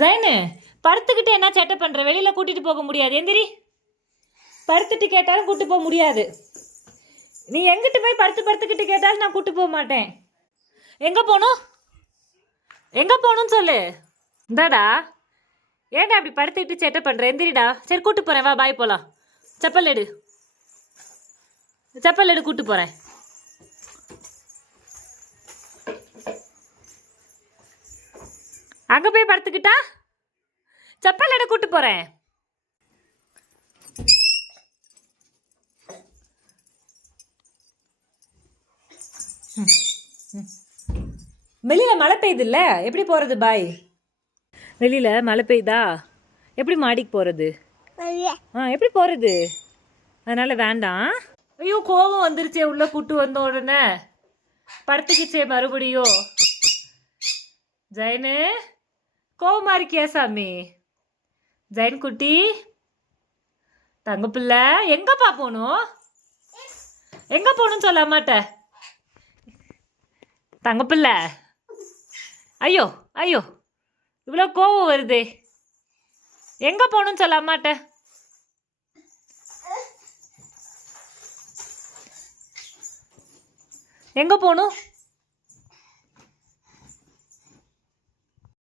ஜைனு, படுத்துக்கிட்டு என்ன சேட்டை பண்ற? வெளியில கூட்டிட்டு போக முடியாது. எந்திரி. படுத்துட்டு கேட்டாலும் கூட்டு போக முடியாது. நீ எங்கிட்டு போய் படுத்துக்கிட்டு கேட்டாலும் நான் கூட்டு போக மாட்டேன். எங்க போகணும்? எங்க போகணும்னு சொல்லு. இந்தாடா, ஏன்டா அப்படி படுத்துக்கிட்டு சேட்டை பண்ற? எந்திரிடா. சரி, கூட்டு போறேன், வா, பாய் போலாம். செப்பல் எடு, கூட்டு போறேன். அங்க போய் படுத்துக்கிட்டா செப்பல் எடு, கூட்டு போறேன். வெளியில மழை பெய்யுது இல்ல, எப்படி போறது பாய்? வெளியில மழை பெய்யுதா, எப்படி மாடிக்கு போறது? எப்படி போறது? அதனால வேண்டாம். ஐயோ, கோபம் வந்துருச்சே உள்ள கூட்டு வந்த உடனே. படுத்துக்கிச்சே மறுபடியும். ஜெயனு, கோபமா இருக்கியா சாமி? ஜெயன் குட்டி, தங்க பிள்ளை, எங்கப்பா போகணும்? எங்க போகணும்னு சொல்ல மாட்ட தங்கப்பிள்ளை? ஐயோ ஐயோ, இவ்வளோ கோவம் வருதே. எங்க போகணும்னு சொல்ல மாட்டேன். எங்க போகணும்?